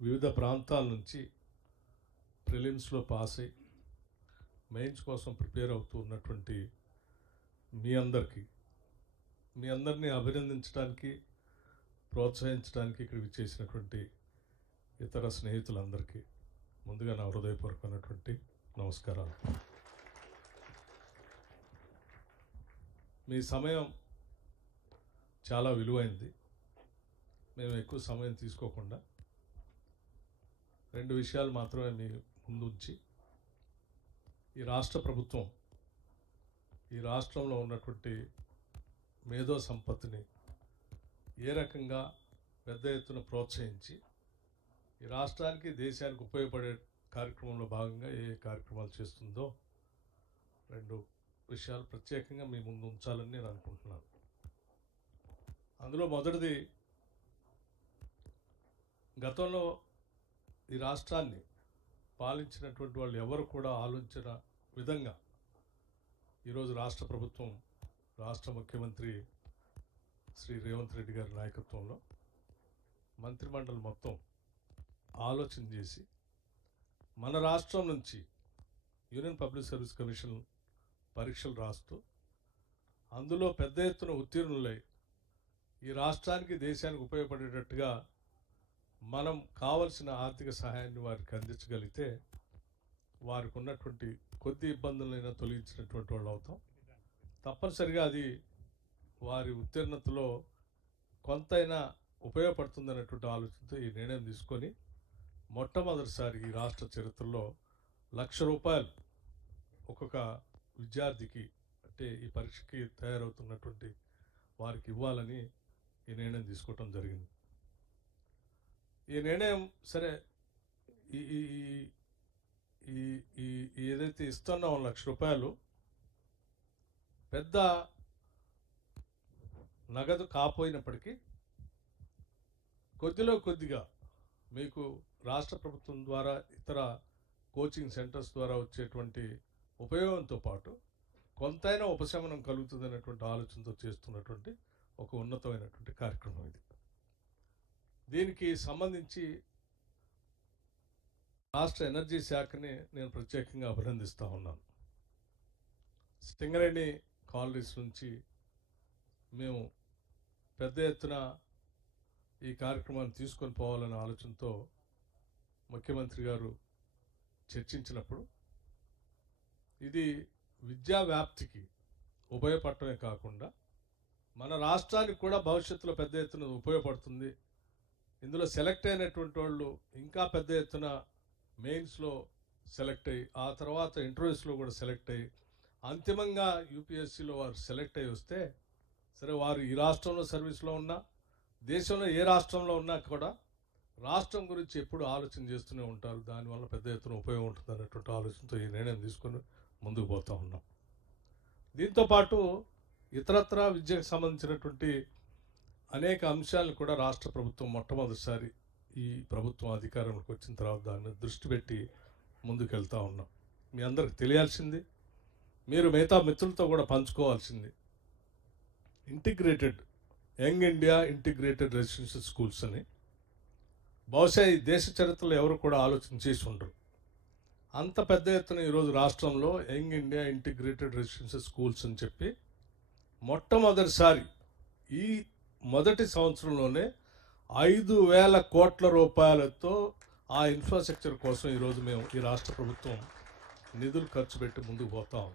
వివిధ ప్రాంతాల నుంచి ప్రిలిమ్స్లో పాస్ అయ్యి మెయిన్స్ కోసం ప్రిపేర్ అవుతూ ఉన్నటువంటి మీ అందరినీ అభినందించడానికి, ప్రోత్సహించడానికి ఇక్కడ విచ్చేసినటువంటి ఇతర స్నేహితులందరికీ ముందుగా నా హృదయపూర్వకమైనటువంటి నమస్కారాలు. మీ సమయం చాలా విలువైంది. మేము ఎక్కువ సమయం తీసుకోకుండా 2 విషయాలు మాత్రమే మీ ముందు ఉంచి, ఈ రాష్ట్ర ప్రభుత్వం ఈ రాష్ట్రంలో ఉన్నటువంటి మేధో సంపత్తిని ఏ రకంగా పెద్ద ఎత్తున ప్రోత్సహించి ఈ రాష్ట్రానికి, దేశానికి ఉపయోగపడే కార్యక్రమంలో భాగంగా ఏ కార్యక్రమాలు చేస్తుందో 2 విషయాలు ప్రత్యేకంగా మీ ముందు ఉంచాలని నేను అనుకుంటున్నాను. అందులో మొదటిది, గతంలో ఈ రాష్ట్రాన్ని పాలించినటువంటి వాళ్ళు ఎవరు కూడా ఆలోచించిన విధంగా ఈరోజు రాష్ట్ర ప్రభుత్వం, రాష్ట్ర ముఖ్యమంత్రి శ్రీ రేవంత్ రెడ్డి గారి నాయకత్వంలో మంత్రిమండలి మొత్తం ఆలోచన చేసి మన రాష్ట్రం నుంచి యూనియన్ పబ్లిక్ సర్వీస్ కమిషన్ పరీక్షలు రాస్తూ అందులో పెద్ద ఎత్తున ఉత్తీర్ణులై ఈ రాష్ట్రానికి, దేశానికి ఉపయోగపడేటట్టుగా మనం కావలసిన ఆర్థిక సహాయాన్ని వారికి అందించగలిగితే వారికి ఉన్నటువంటి కొద్ది ఇబ్బందులైనా తొలగించినటువంటి వాళ్ళు అవుతాం. తప్పనిసరిగా అది వారి ఉత్తీర్ణతలో కొంతైనా ఉపయోగపడుతుందనేటువంటి ఆలోచనతో ఈ నిర్ణయం తీసుకొని మొట్టమొదటిసారి ఈ రాష్ట్ర చరిత్రలో ₹1,00,000 ఒక్కొక్క విద్యార్థికి, అంటే ఈ పరీక్షకి తయారవుతున్నటువంటి వారికి ఇవ్వాలని ఈ నిర్ణయం తీసుకోవటం జరిగింది. ఈ నిర్ణయం సరే, ఏదైతే ఇస్తున్నామో ₹1,00,000 పెద్ద నగదు కాపోయినప్పటికీ కొద్దిగా మీకు రాష్ట్ర ప్రభుత్వం ద్వారా, ఇతర కోచింగ్ సెంటర్స్ ద్వారా వచ్చేటువంటి ఉపయోగంతో పాటు కొంతైనా ఉపశమనం కలుగుతుందనేటువంటి ఆలోచనతో చేస్తున్నటువంటి ఒక ఉన్నతమైనటువంటి కార్యక్రమం ఇది. దీనికి సంబంధించి రాష్ట్ర ఎనర్జీ శాఖని నేను ప్రత్యేకంగా అభినందిస్తూ ఉన్నాను. సింగరేణి కాలనీస్ నుంచి మేము పెద్ద ఎత్తున ఈ కార్యక్రమాన్ని తీసుకొని పోవాలనే ఆలోచనతో ముఖ్యమంత్రి గారు చర్చించినప్పుడు ఇది విద్యా వ్యాప్తికి ఉపయోగపడటమే కాకుండా మన రాష్ట్రానికి కూడా భవిష్యత్తులో పెద్ద ఎత్తున ఉపయోగపడుతుంది. ఇందులో సెలెక్ట్ అయినటువంటి వాళ్ళు ఇంకా పెద్ద ఎత్తున మెయిన్స్లో సెలెక్ట్ అయ్యి, ఆ తర్వాత ఇంటర్వ్యూస్లో కూడా సెలెక్ట్ అయ్యి, అంతిమంగా యూపీఎస్సీలో వారు సెలెక్ట్ అయ్యి వస్తే సరే, వారు ఈ రాష్ట్రంలో సర్వీస్లో ఉన్నా, దేశంలో ఏ రాష్ట్రంలో ఉన్నా కూడా రాష్ట్రం గురించి ఎప్పుడు ఆలోచన చేస్తూనే ఉంటారు. దానివల్ల పెద్ద ఎత్తున ఉపయోగం ఉంటుంది అనేటువంటి ఆలోచనతో ఈ నిర్ణయం తీసుకొని ముందుకు పోతూ ఉన్నాం. దీంతోపాటు ఇతరత్ర విద్యకు సంబంధించినటువంటి అనేక అంశాలను కూడా రాష్ట్ర ప్రభుత్వం మొట్టమొదటిసారి ఈ ప్రభుత్వం అధికారంలోకి వచ్చిన తర్వాత దాన్ని దృష్టి పెట్టి ముందుకెళ్తూ ఉన్నాం. మీ అందరికి తెలియాల్సింది, మీరు మిగతా మిత్రులతో కూడా పంచుకోవాల్సింది, integrated young India integrated residential schools అని బహుశా ఈ దేశ చరిత్రలో ఎవరు కూడా ఆలోచన చేసి ఉండరు. అంత పెద్ద ఎత్తున ఈరోజు రాష్ట్రంలో young India integrated residential schools అని చెప్పి మొట్టమొదటిసారి ఈ మొదటి సంవత్సరంలోనే 5,000 కోట్ల రూపాయలతో ఆ ఇన్ఫ్రాస్ట్రక్చర్ కోసం ఈరోజు మేము ఈ రాష్ట్ర ప్రభుత్వం నిధులు ఖర్చు పెట్టి ముందుకు పోతాం.